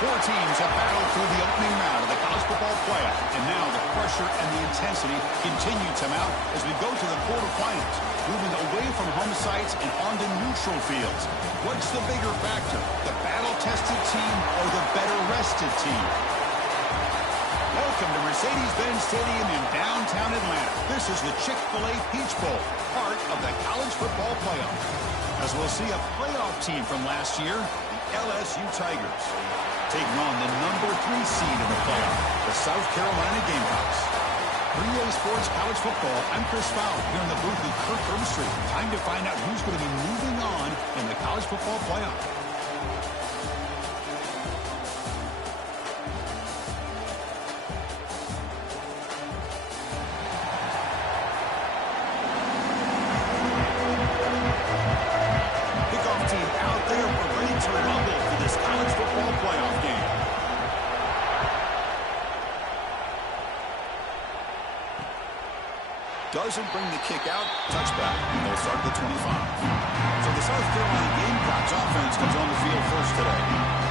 Four teams have battled through the opening round of the college football playoff, and now the pressure and the intensity continue to mount as we go to the quarterfinals, moving away from home sites and onto neutral fields. What's the bigger factor, the battle-tested team or the better-rested team? Welcome to Mercedes-Benz Stadium in downtown Atlanta. This is the Chick-fil-A Peach Bowl, part of the college football playoff. As we'll see a playoff team from last year, the LSU Tigers, taking on the number 3 seed in the playoff, the South Carolina Gamecocks. For EA Sports College Football, I'm Chris Fowler here in the booth with Kirk Herbstreit. Time to find out who's going to be moving on in the college football playoff. Doesn't bring the kick out, touchback, and they'll start at the 25. So the South Carolina Gamecocks offense comes on the field first today.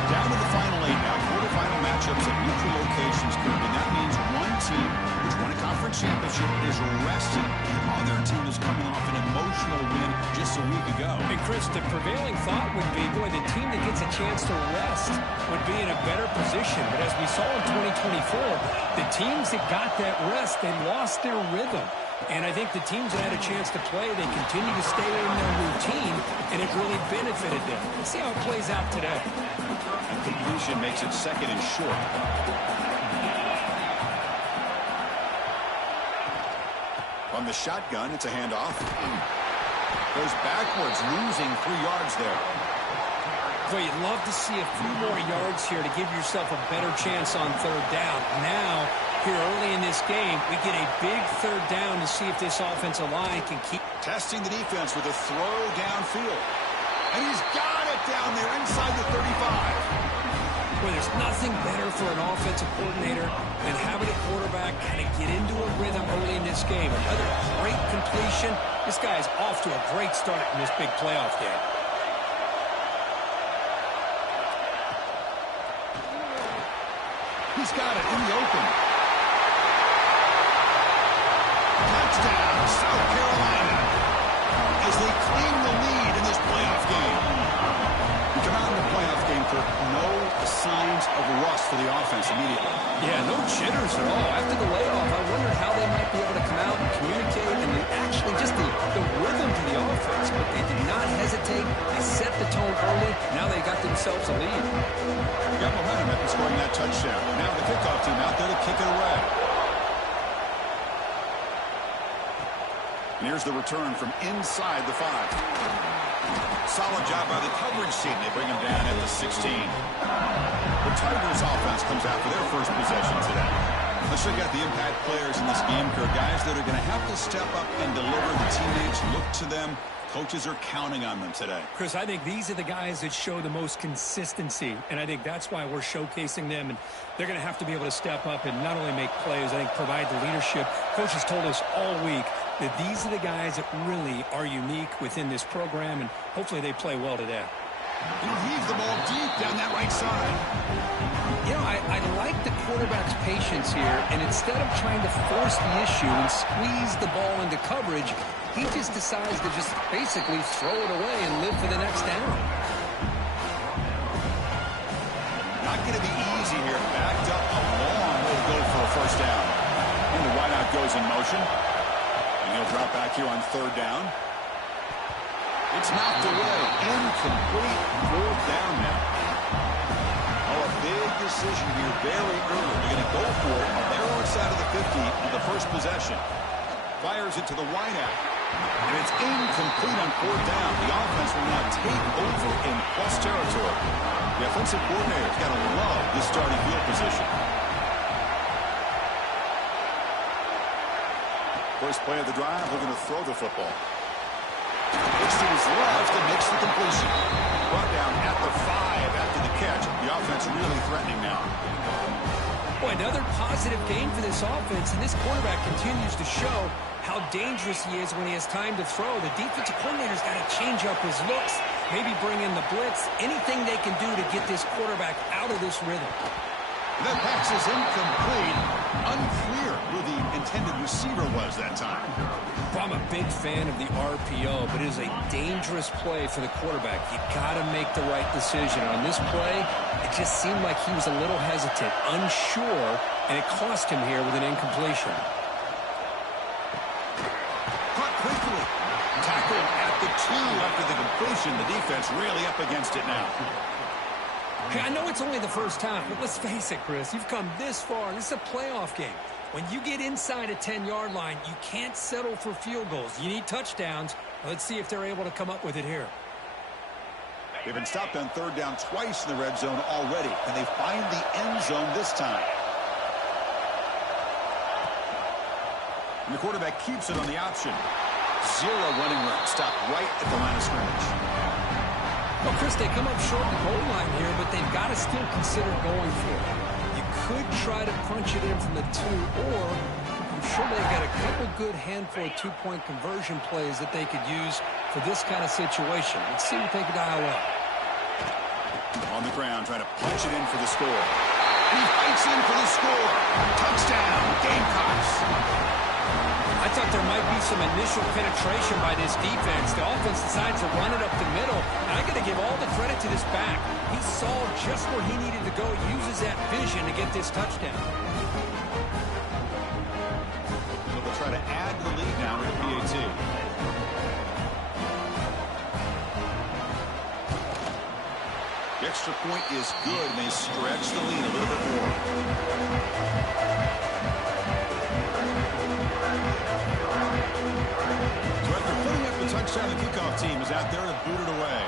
Down to the final 8 now, quarterfinal matchups at neutral locations, Kirk, and that means one team which won a conference championship is rested. The other team is coming off an emotional win just a week ago. And Chris, the prevailing thought would be, boy, the team that gets a chance to rest would be in a better position. But as we saw in 2024, the teams that got that rest, they lost their rhythm. And I think the teams that had a chance to play, they continue to stay in their routine, and it really benefited them. Let's see how it plays out today. And completion makes it second and short. On the shotgun, it's a handoff. Goes backwards, losing 3 yards there. Boy, you'd love to see a few more yards here to give yourself a better chance on third down. Now, here early in this game, we get a big third down to see if this offensive line can keep testing the defense with a throw downfield. And he's got it down there inside the 35. Well, there's nothing better for an offensive coordinator than having a quarterback kind of get into a rhythm early in this game. Another great completion. This guy is off to a great start in this big playoff game. He's got it in the open. Touchdown, South Carolina, as they claim the lead in this playoff game. We come out in the playoff game for no signs of rust for the offense immediately. Yeah, no jitters at all. After the layoff, I wondered how they might be able to come out and communicate and actually just the rhythm to the offense. But they did not hesitate. They set the tone early. Now they got themselves a lead. Got momentum after scoring that touchdown. Now the kickoff team out there to kick it away. And here's the return from inside the 5. Solid job by the coverage team. They bring him down at the 16. The Tigers offense comes out for their first possession today. Let's check out the impact players in this game, Kirk. Guys that are going to have to step up and deliver. The teammates look to them. Coaches are counting on them today. Chris, I think these are the guys that show the most consistency, and I think that's why we're showcasing them, and they're going to have to be able to step up and not only make plays, I think provide the leadership. Coaches told us all week that these are the guys that really are unique within this program, and hopefully they play well today. He heaves the ball deep down that right side. You know, I like the quarterback's patience here, and instead of trying to force the issue and squeeze the ball into coverage, he just decides to just basically throw it away and live for the next down. Not going to be easy here. Backed up a long way to go for a first down. And the wideout goes in motion. And he'll drop back here on third down. It's knocked away. Incomplete. Fourth down now. Oh, a big decision here very early. They're going to go for it on their own side of the 50 on the first possession. Fires it to the wideout. And it's incomplete on fourth down. The offense will now take over in plus territory. The offensive coordinator's got to love this starting field position. First play of the drive, they're going to throw the football. Looks to his left and makes the completion. Brought down at the 5 after the catch. The offense really threatening now. Boy, another positive game for this offense, and this quarterback continues to show how dangerous he is when he has time to throw. The defensive coordinator's got to change up his looks Maybe bring in the blitz. Anything they can do to get this quarterback out of this rhythm. That pass is incomplete. Unclear who the intended receiver was that time. I'm a big fan of the RPO, but it is a dangerous play for the quarterback. You got to make the right decision. On this play, it just seemed like he was a little hesitant, unsure, and it cost him here with an incompletion. Caught quickly. Tackled at the 2 after the completion. The defense really up against it now. I know it's only the first time, but let's face it, Chris. You've come this far. This is a playoff game. When you get inside a 10-yard line, you can't settle for field goals. You need touchdowns. Let's see if they're able to come up with it here. They've been stopped on third down twice in the red zone already, and they find the end zone this time. And the quarterback keeps it on the option. 0 running room. Stopped right at the line of scrimmage. Well, Chris, they come up short the goal line here, but they've got to still consider going for it. You could try to punch it in from the 2, or I'm sure they've got a couple good handful of 2-point conversion plays that they could use for this kind of situation. Let's see what they can dial up. On the ground, trying to punch it in for the score. He fights in for the score. Touchdown, Gamecocks. I thought there might be some initial penetration by this defense. The offense decides to run it up the middle. And I got to give all the credit to this back. He saw just where he needed to go, uses that vision to get this touchdown. So they'll try to add to the lead now with PAT. The extra point is good, and they stretch the lead a little bit more. So after putting up the touchdown, the kickoff team is out there to boot it away.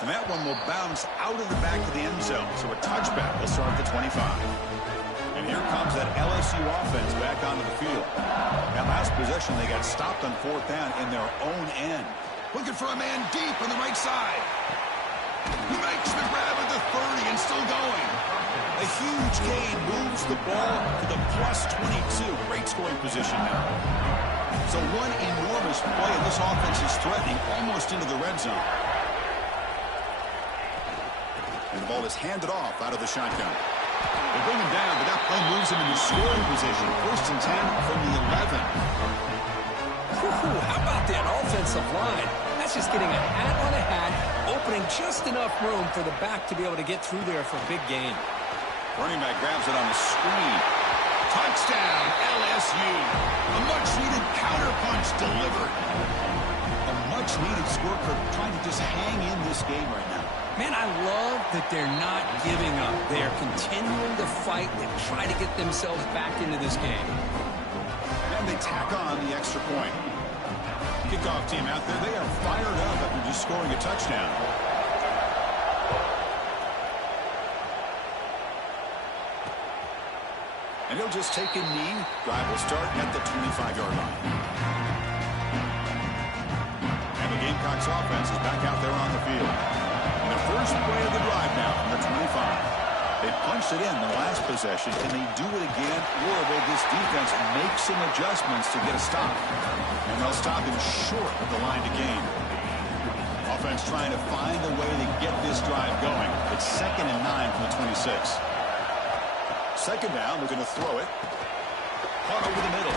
And that one will bounce out of the back of the end zone. So a touchback will start at the 25. And here comes that LSU offense back onto the field. That last possession, they got stopped on 4th down in their own end. Looking for a man deep on the right side. He makes the grab at the 30 and still going. A huge gain moves the ball to the plus 22. Great scoring position now. So one enormous play, and this offense is threatening almost into the red zone. And the ball is handed off out of the shotgun. They bring him down, but that play moves him into scoring position. 1st and 10 from the 11. How about that offensive line? That's just getting a hat on a hat, opening just enough room for the back to be able to get through there for a big gain. Running back grabs it on the screen. Touchdown, LSU. A much-needed counterpunch delivered. A much-needed score for trying to just hang in this game right now. Man, I love that they're not giving up. They are continuing to fight and try to get themselves back into this game. And they tack on the extra point. Kickoff team out there, they are fired up after just scoring a touchdown. And he'll just take a knee. Drive will start at the 25-yard line. And the Gamecocks offense is back out there on the field. And the first play of the drive now from the 25. They punched it in the last possession, and they do it again. Or will this defense make some adjustments to get a stop? And they'll stop him short of the line to gain. Offense trying to find a way to get this drive going. It's 2nd and 9 from the 26. 2nd down, looking to throw it. Caught over the middle.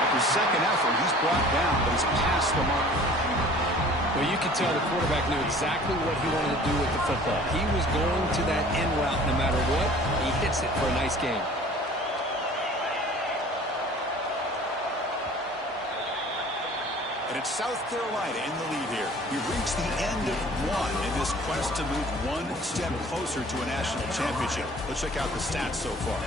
After second effort, he's brought down, but he's past the mark. Well, you could tell the quarterback knew exactly what he wanted to do with the football. He was going to that end route no matter what. He hits it for a nice gain. And it's South Carolina in the lead here. We've reached the end of one in this quest to move one step closer to a national championship. Let's check out the stats so far.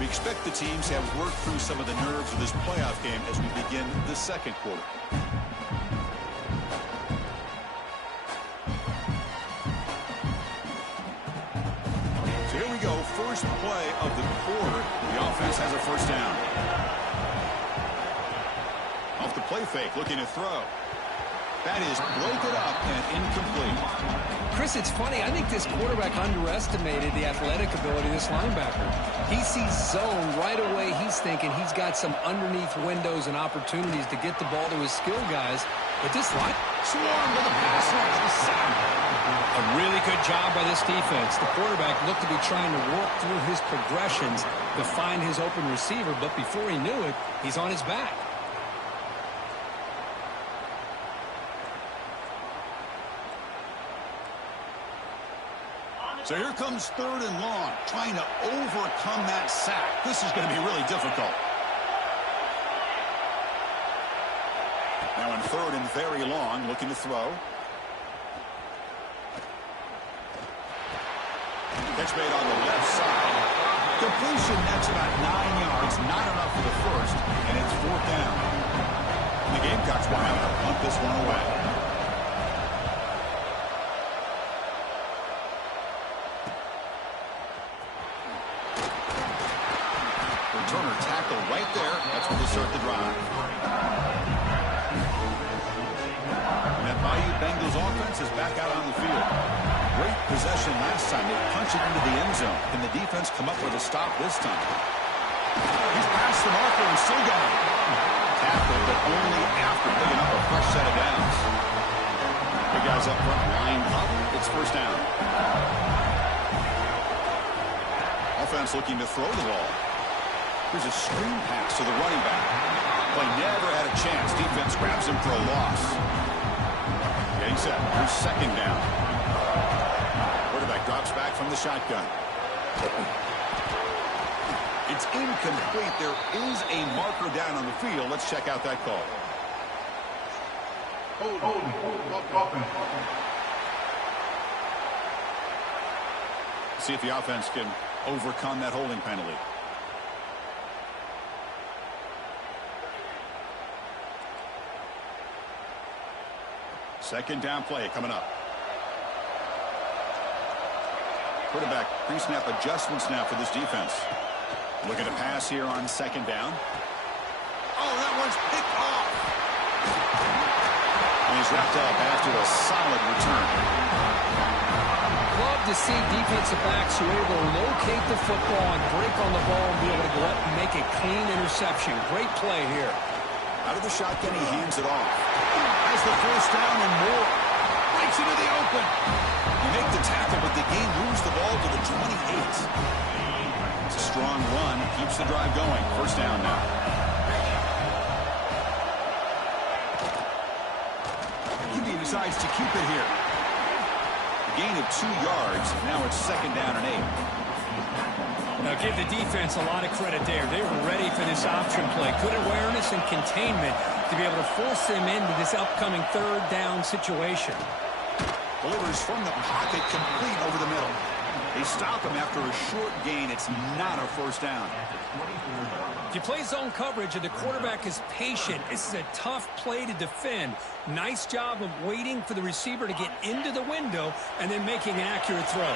We expect the teams to have worked through some of the nerves of this playoff game as we begin the second quarter. So here we go, first play of the quarter. The offense has a first down. Off the play fake, looking to throw. That is broken up and incomplete. Chris, it's funny. I think this quarterback underestimated the athletic ability of this linebacker. He sees zone right away. He's thinking he's got some underneath windows and opportunities to get the ball to his skill guys. But this line swarmed to the pass rush. The sack. A really good job by this defense. The quarterback looked to be trying to work through his progressions to find his open receiver, but before he knew it, he's on his back. So here comes 3rd and long, trying to overcome that sack. This is going to be really difficult. Now in 3rd and very long, looking to throw. Catch made on the left side. Completion, that's about 9 yards. Not enough for the first, and it's 4th down. And the Gamecocks will have to punt this one away. Returner tackle right there. That's where they start the drive. And that Bayou Bengals offense is back out on the field. Great possession last time. They punched it into the end zone. Can the defense come up with a stop this time? He's past the marker and still got it. Tackled, but only after picking up a fresh set of downs. The guys up front line up. It's 1st down. Offense looking to throw the ball. Here's a screen pass to the running back. Play never had a chance. Defense grabs him for a loss. Getting set. Here's 2nd down. Quarterback drops back from the shotgun. It's incomplete. There is a marker down on the field. Let's check out that call. See if the offense can overcome that holding penalty. Second down play coming up. Quarterback pre-snap adjustments now for this defense. Looking to pass here on 2nd down. Oh, that one's picked off. And he's wrapped up after a solid return. Love to see defensive backs who are able to locate the football and break on the ball and be able to go up and make a clean interception. Great play here. Out of the shotgun, he hands it off. Has the 1st down and more. Breaks into the open. You make the tackle, but the game moves the ball to the 28. It's a strong run. Keeps the drive going. 1st down now. QB decides to keep it here. A gain of 2 yards. Now it's 2nd down and 8. Now, give the defense a lot of credit there. They were ready for this option play. Good awareness and containment to be able to force them into this upcoming 3rd down situation. Delivers from the pocket, complete over the middle. They stop him after a short gain. It's not a 1st down. If you play zone coverage and the quarterback is patient, this is a tough play to defend. Nice job of waiting for the receiver to get into the window and then making an accurate throw.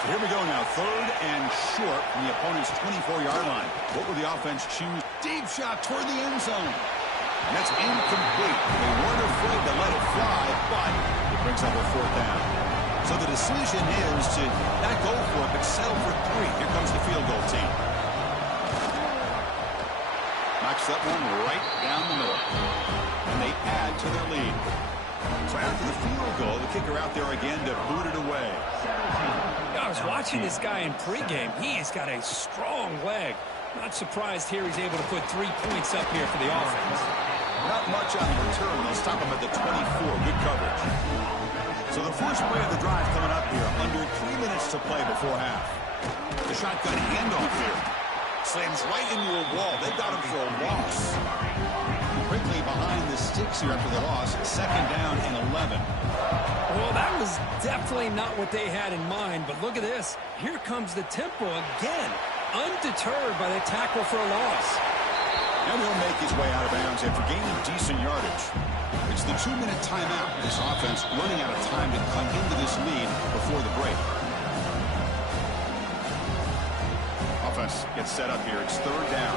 So here we go now, 3rd and short from the opponent's 24-yard line. What will the offense choose? Deep shot toward the end zone. And that's incomplete. They weren't afraid to let it fly, but it brings up a 4th down. So the decision is to not go for it, but settle for 3. Here comes the field goal team. Knocks that one right down the middle. And they add to their lead. So after the field goal, the kicker out there again to boot it away. I was watching this guy in pregame. He has got a strong leg. Not surprised here he's able to put 3 points up here for the offense. Not much on the return. They'll stop him at the 24. Good coverage. So the first play of the drive coming up here. Under 3 minutes to play before half. The shotgun handoff here. Slams right into a wall. They got him for a loss. Quickly behind the sticks here after the loss. 2nd down and 11. Well, that was definitely not what they had in mind, but look at this. Here comes the tempo again, undeterred by the tackle for a loss. And he'll make his way out of bounds after gaining decent yardage. It's the 2-minute timeout. This offense running out of time to cut into this lead before the break. Offense gets set up here. It's 3rd down.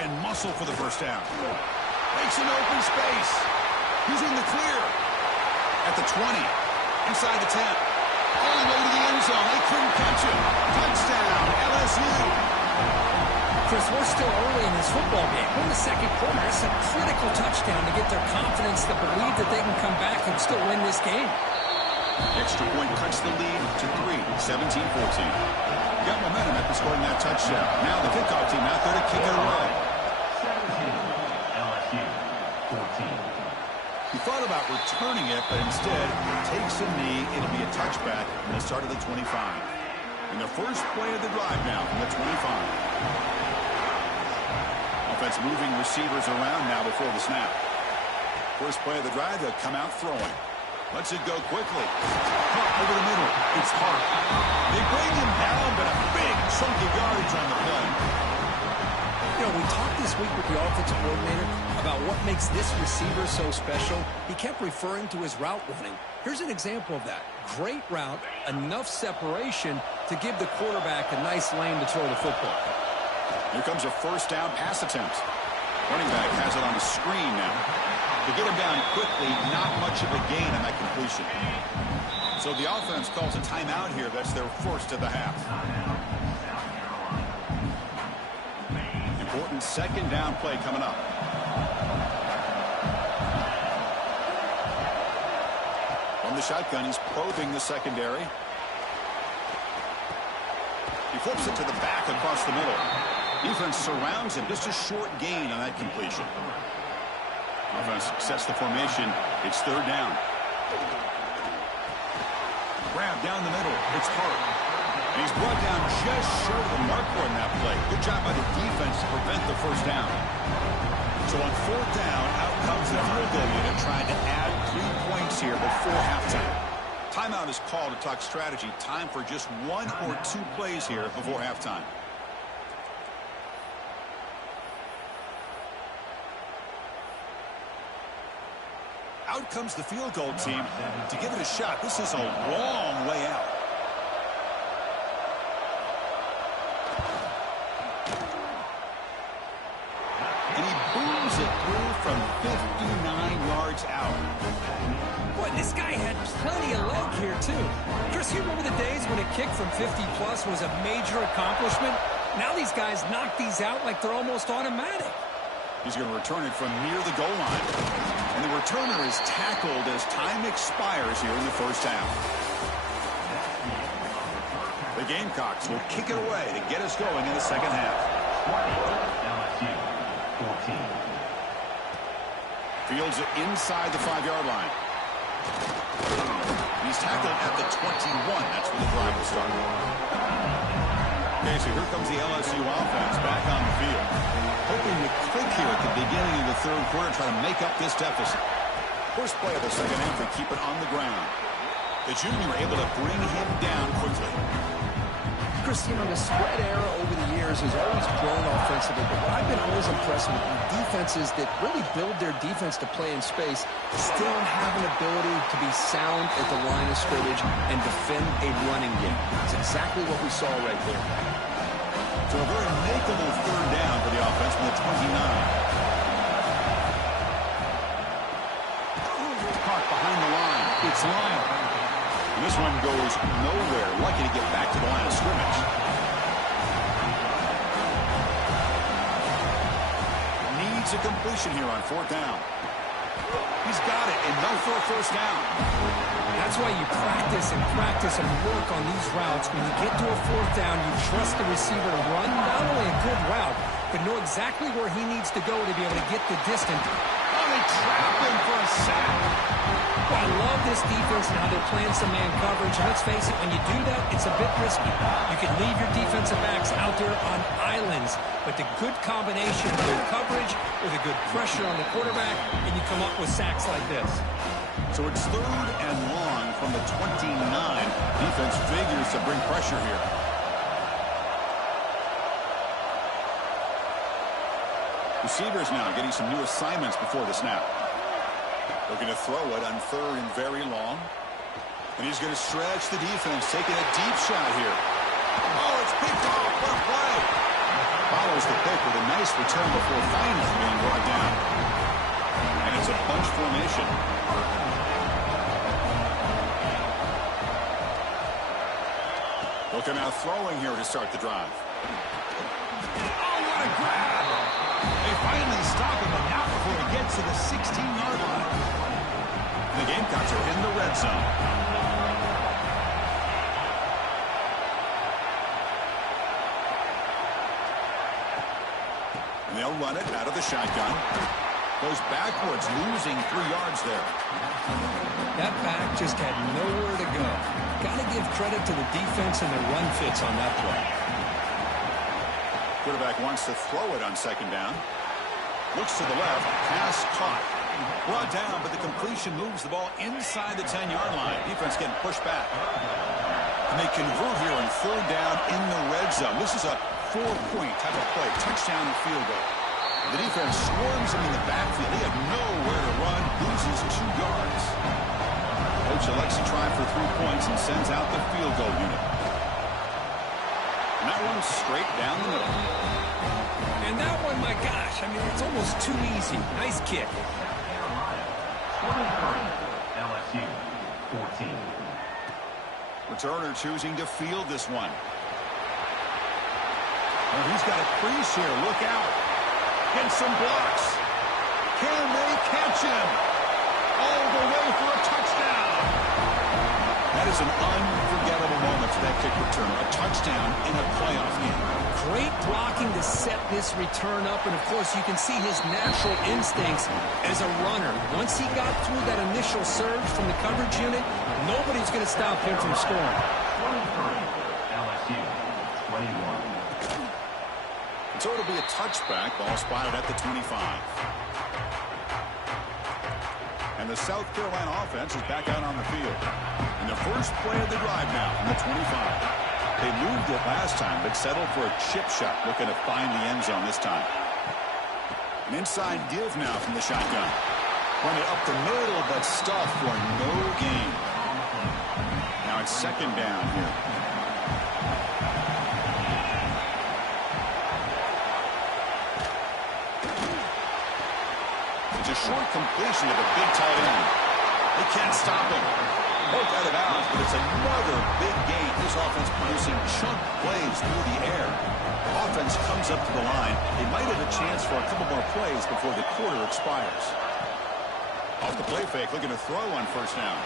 try and muscle for the first down. Makes an open space. He's in the clear. At the 20. Inside the 10. All the way to the end zone. They couldn't catch him. Touchdown, LSU. Chris, we're still early in this football game. We're in the second quarter. It's a critical touchdown to get their confidence to believe that they can come back and still win this game. Extra point cuts the lead to 3, 17-14. Got momentum after scoring that touchdown. Now the kickoff team out there to kick it away. 17, LSU, 14. He thought about returning it, but instead takes a knee. It'll be a touchback from the start of the 25. And the first play of the drive now from the 25. Offense moving receivers around now before the snap. First play of the drive, they'll come out throwing. Lets it go quickly. Hart over the middle. It's Hart. They bring him down, but a big chunk of yardage on the play. You know, we talked this week with the offensive coordinator about what makes this receiver so special. He kept referring to his route running. Here's an example of that. Great route, enough separation to give the quarterback a nice lane to throw the football. Here comes a first down pass attempt. Running back has it on the screen now. To get him down quickly, not much of a gain on that completion. So the offense calls a timeout here. That's their first of the half. Important second down play coming up. From the shotgun, he's probing the secondary. He flips it to the back across the middle. Defense surrounds him. Just a short gain on that completion. Offense sets the formation. It's third down. Grab down the middle. It's Hart. And he's brought down just short of the marker on that play. Good job by the defense to prevent the first down. So on fourth down, out comes the field goal unit trying to add 3 points here before halftime. Timeout is called to talk strategy. Time for just 1 or 2 plays here before halftime. Out comes the field goal team to give it a shot. This is a long way out. And he booms it through from 59 yards out. Boy, this guy had plenty of leg here, too. Chris, you remember the days when a kick from 50-plus was a major accomplishment? Now these guys knock these out like they're almost automatic. He's going to return it from near the goal line. And the returner is tackled as time expires here in the first half. The Gamecocks will kick it away to get us going in the second half. LSU, 14. Fields it inside the 5-yard line. He's tackled at the 21. That's where the drive will start. Okay, so here comes the LSU offense back on the field. Hoping to click here at the beginning of the third quarter, try to make up this deficit. First play of the second half, they keep it on the ground. The junior able to bring him down quickly. Chris, you know, the spread era over the years has always grown offensively, but what I've been always impressed with defenses that really build their defense to play in space still have an ability to be sound at the line of scrimmage and defend a running game. It's exactly what we saw right there. So a very makeable third down for the offense from the 29. Caught behind the line. It's Lyle. And this one goes nowhere. Lucky to get back to the line of scrimmage. Needs a completion here on fourth down. He's got it, and no for a first down. That's why you practice and work on these routes. When you get to a fourth down, you trust the receiver to run not only a good route, but know exactly where he needs to go to be able to get the distance. Oh, they trap him for a sack. Well, I love this defense and how they're playing some man coverage. And let's face it, when you do that, it's a bit risky. You can leave your defensive backs out there on islands, but the good combination of good coverage with a good pressure on the quarterback, and you come up with sacks like this. So it's third and long from the 29. Defense figures to bring pressure here. Receivers now getting some new assignments before the snap. Looking to throw it on third and very long. And he's going to stretch the defense, taking a deep shot here. Oh, it's picked off. What a play. Follows the quick with a nice return before finally being brought down. And it's a bunch formation. Looking out throwing here to start the drive. Oh, what a grab! They finally stop him, but not before he gets to the 16-yard line. The Gamecocks are in the red zone. And they'll run it out of the shotgun. Goes backwards, losing 3 yards there. That back just had nowhere to go. Got to give credit to the defense and the run fits on that play. Quarterback wants to throw it on second down. Looks to the left. Pass caught. Brought down, but the completion moves the ball inside the 10-yard line. Defense getting pushed back. And they convert here on third down in the red zone. This is a 4-point type of play. Touchdown and field goal. The defense swarms him in the backfield. They have nowhere to run. Loses 2 yards. Coach elects to try for 3 points and sends out the field goal unit. And that one's straight down the middle. And that one, my gosh, I mean, it's almost too easy. Nice kick. LSU 14. Returner choosing to field this one. Oh, he's got a crease here. Look out. Get some blocks. Can they catch him? All the way for a touchdown. That is an unforgettable moment for that kick return. A touchdown in a playoff game. Great blocking to set this return up, and of course you can see his natural instincts as a runner. Once he got through that initial surge from the coverage unit, nobody's going to stop him from scoring. 23. LSU 21. So it'll be a touchback. Ball spotted at the 25. And the South Carolina offense is back out on the field. In the first play of the drive now from the 25. They moved it last time, but settled for a chip shot, looking to find the end zone this time. An inside give now from the shotgun. Run it up the middle, but stuffed for no gain. Now it's second down here. It's a short completion to the big tight end. They can't stop him. Both out of bounds, but it's another big gain. This offense producing chunk plays through the air. The offense comes up to the line. They might have a chance for a couple more plays before the quarter expires. Off the play fake, looking to throw on first down.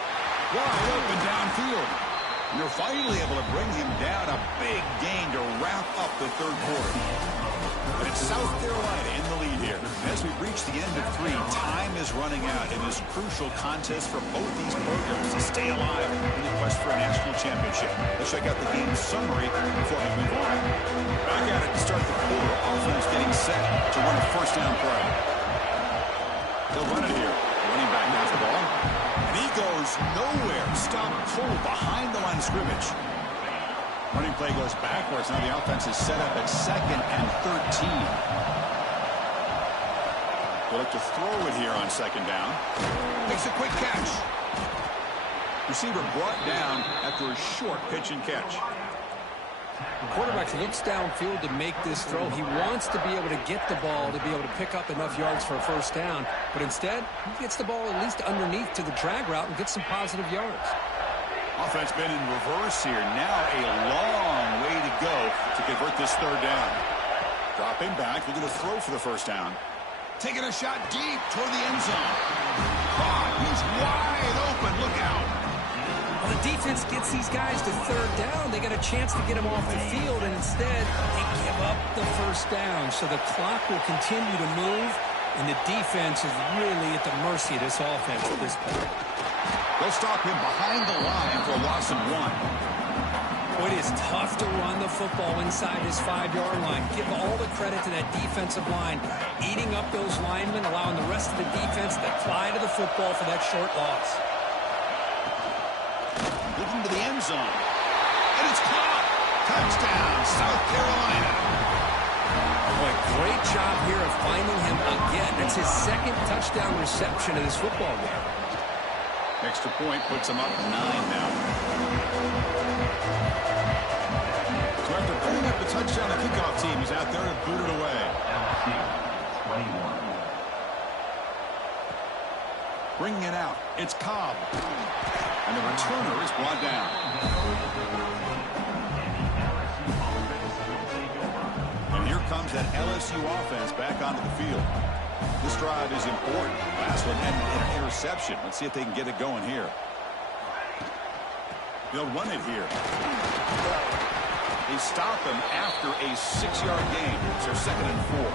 Wide open downfield. And they're finally able to bring him down. A big gain to wrap up the third quarter. But it's South Carolina in the lead here. And as we reach the end of 3, time is running out in this crucial contest for both these programs to stay alive in the quest for a national championship. Let's check out the game summary before we move on. Back at it to start the quarter. Offense getting set to run a first down play. They'll run it here. Running back has the ball. And he goes nowhere. Stop cold behind the line of scrimmage. Running play goes backwards. Now the offense is set up at 2nd and 13. They'll look to throw it here on second down. Makes a quick catch. Receiver brought down after a short pitch and catch. The quarterback looks downfield to make this throw. He wants to be able to get the ball to be able to pick up enough yards for a first down. But instead, he gets the ball at least underneath to the drag route and gets some positive yards. Offense been in reverse here. Now a long way to go to convert this third down. Dropping back, looking to throw for the first down. Taking a shot deep toward the end zone. Caught. He's wide open. Look out. Well, the defense gets these guys to third down. They got a chance to get them off the field, and instead they give up the first down. So the clock will continue to move, and the defense is really at the mercy of this offense at this point. They'll stop him behind the line for a loss of 1. Boy, it is tough to run the football inside this 5-yard line. Give all the credit to that defensive line, eating up those linemen, allowing the rest of the defense to fly to the football for that short loss. Looking to the end zone. And it's caught. Touchdown, South Carolina. Boy, great job here of finding him again. That's his 2nd touchdown reception of this football game. Extra point puts him up 9 now. So after putting up a touchdown, the kickoff team is out there to boot it away. LSU 21. Bringing it out, it's Cobb. And the returner is brought down. And here comes that LSU offense back onto the field. This drive is important. Last one ended in an interception. Let's see if they can get it going here. They'll run it here. They stop him after a 6-yard gain. So 2nd and 4.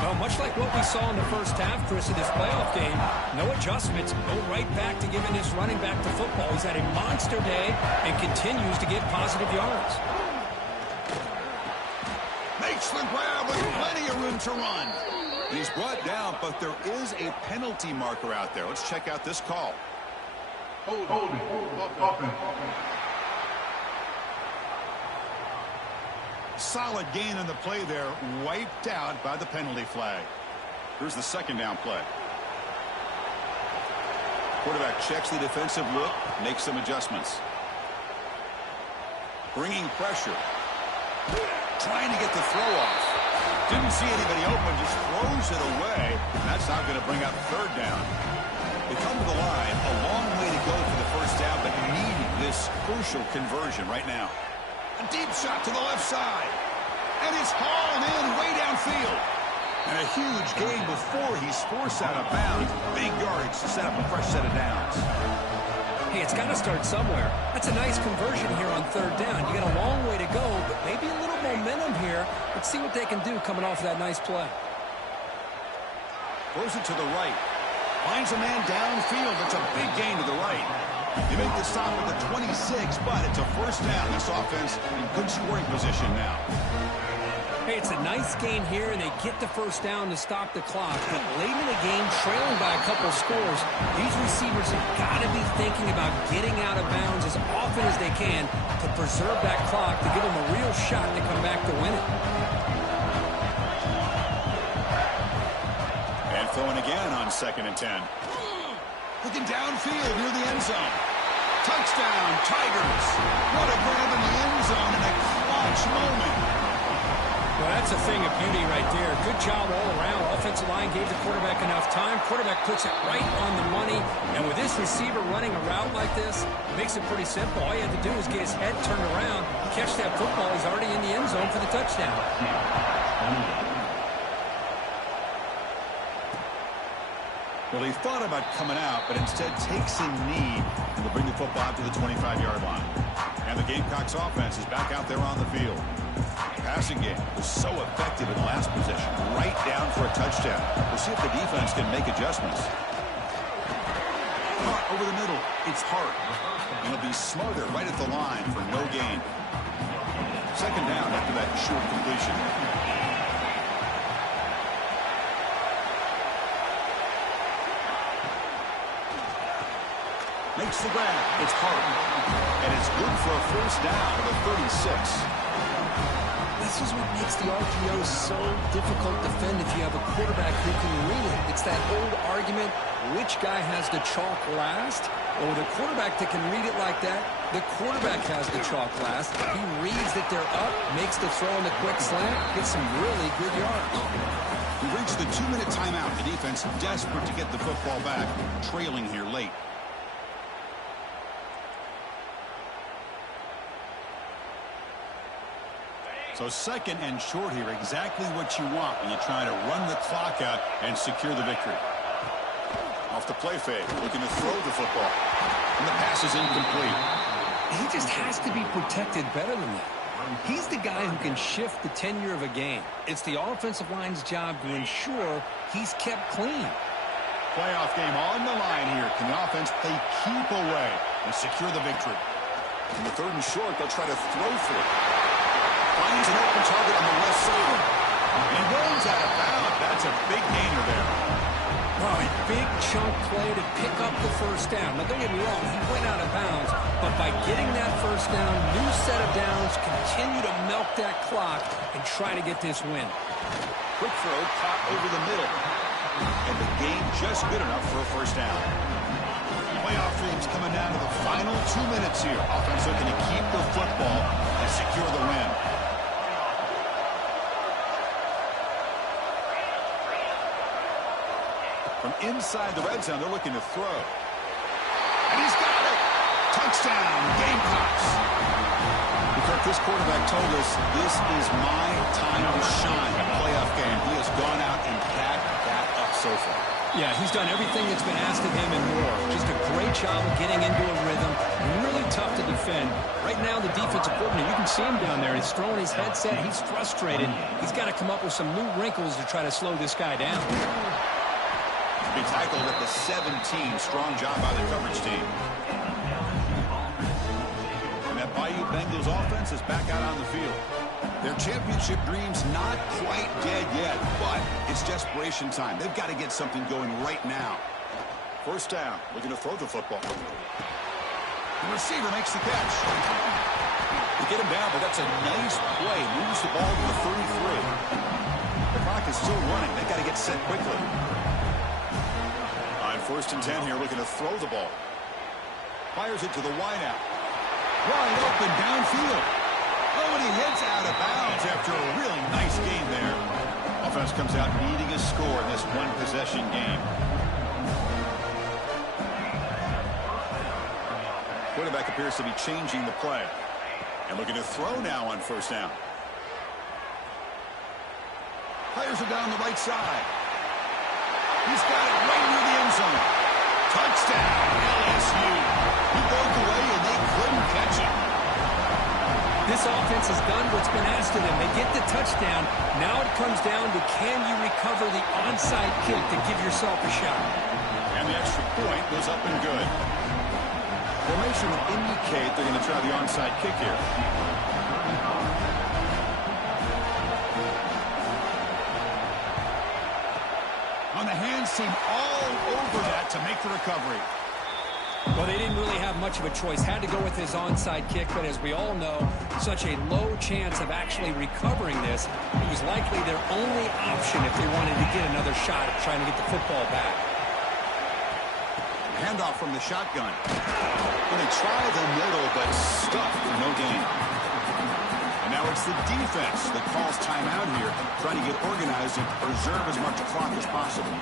Well, much like what we saw in the first half, Chris, of this playoff game, no adjustments. Go right back to giving this running back to football. He's had a monster day and continues to get positive yards. Makes the grab with plenty of room to run. He's brought down, but there is a penalty marker out there. Let's check out this call. Holding. Offense. Solid gain on the play there, wiped out by the penalty flag. Here's the 2nd down play. Quarterback checks the defensive look, makes some adjustments. Bringing pressure. Trying to get the throw off. Didn't see anybody open, just throws it away. And that's not going to bring up 3rd down. They come to the line, a long way to go for the 1st down, but needing this crucial conversion right now. A deep shot to the left side. And it's hauled in way downfield. And a huge gain before he's forced out of bounds. Big yardage to set up a fresh set of downs. Hey, it's got to start somewhere. That's a nice conversion here on 3rd down. You got a long way to go, but maybe a little momentum here. Let's see what they can do coming off of that nice play. Throws it to the right. Finds a man downfield. It's a big gain to the right. They make the stop at the 26, but it's a 1st down. This offense in good scoring position now. Hey, it's a nice gain here, and they get the 1st down to stop the clock. But late in the game, trailing by a couple scores, these receivers have got to be thinking about getting out of bounds as often as they can to preserve that clock, to give them a real shot to come back to win it. And throwing again on 2nd and 10. Looking downfield near the end zone. Touchdown, Tigers. What a grab in the end zone in a clutch moment. Well, that's a thing of beauty right there. Good job all around. Offensive line gave the quarterback enough time. Quarterback puts it right on the money. And with this receiver running a route like this, it makes it pretty simple. All you have to do is get his head turned around, catch that football. He's already in the end zone for the touchdown. Well, he thought about coming out, but instead takes a knee and will bring the football out to the 25-yard line. And the Gamecocks offense is back out there on the field. Passing game was so effective in the last possession, right down for a touchdown. We'll see if the defense can make adjustments. Caught over the middle, it's Hart. And it'll be Smarter right at the line for no gain. 2nd down after that short completion. Makes the grab. It's Hart. And it's good for a 1st down to the 36. This is what makes the RPO so difficult to defend if you have a quarterback who can read it. It's that old argument, which guy has the chalk last? Or the quarterback that can read it like that, the quarterback has the chalk last. He reads that they're up, makes the throw in the quick slant, gets some really good yards. We reached the 2-minute timeout. The defense desperate to get the football back, trailing here late. So 2nd and short here, exactly what you want when you're trying to run the clock out and secure the victory. Off the play fake, looking to throw the football. And the pass is incomplete. He just has to be protected better than that. He's the guy who can shift the tenure of a game. It's the offensive line's job to ensure he's kept clean. Playoff game on the line here. Can the offense play keep away and secure the victory? In the 3rd and short, they'll try to throw for it. Finds an open target on the left side. And he rolls out of bounds. That's a big gainer there. Well, a big chunk play to pick up the 1st down. Now, don't get me wrong, he went out of bounds. But by getting that 1st down, new set of downs, continue to milk that clock and try to get this win. Quick throw caught over the middle. And the gain just good enough for a 1st down. Playoff dreams coming down to the final 2 minutes here. Offense looking to keep the football and secure the win. inside the red zone. They're looking to throw. And he's got it. Touchdown, Gamecocks. Kirk, this quarterback told us this is my time to shine. A playoff game. He has gone out and backed that up so far. Yeah, he's done everything that's been asked of him and more. Just a great job of getting into a rhythm. Really tough to defend. Right now, the defensive coordinator, you can see him down there. He's throwing his headset. He's frustrated. He's got to come up with some new wrinkles to try to slow this guy down. Be tackled at the 17. Strong job by the coverage team. And that Bayou Bengals offense is back out on the field. Their championship dreams not quite dead yet, but it's desperation time. They've got to get something going right now. First down, looking to throw the football. The receiver makes the catch. They get him down, but that's a nice play. Moves the ball to the 33. The clock is still running. They've got to get set quickly. On 1st and 10 here, looking to throw the ball. Fires it to the wideout. Wide open downfield. Oh, and he hits out of bounds after a really nice game there. Offense comes out needing a score in this one-possession game. Quarterback appears to be changing the play. And looking to throw now on 1st down. Fires it down the right side. He's got it right near the end zone. Touchdown, LSU. He broke away and they couldn't catch him. This offense has done what's been asked of them. They get the touchdown. Now it comes down to can you recover the onside kick to give yourself a shot. And the extra point goes up and good. Formation would indicate they're going to try the onside kick here. On the hands team all over that to make the recovery. Well, they didn't really have much of a choice. Had to go with his onside kick, but as we all know, such a low chance of actually recovering this. It was likely their only option if they wanted to get another shot at trying to get the football back. Handoff from the shotgun. Going to try the middle, but stuffed for no gain. And now it's the defense that calls timeout here, trying to get organized and preserve as much clock as possible.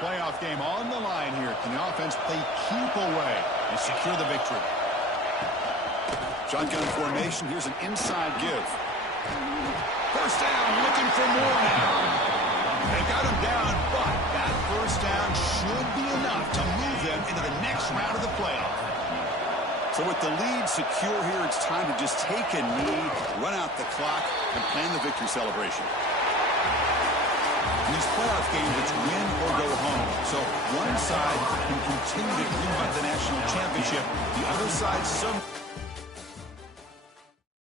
Playoff game on the line here. Can the offense play keep away and secure the victory? Shotgun formation. Here's an inside give. First down, looking for more now. They got him down, but that first down should be enough to move them into the next round of the playoff. So with the lead secure here, it's time to just take a knee, run out the clock, and plan the victory celebration. In these playoff games, it's win or go home. So one side can continue to dream about the national championship. The other side, some...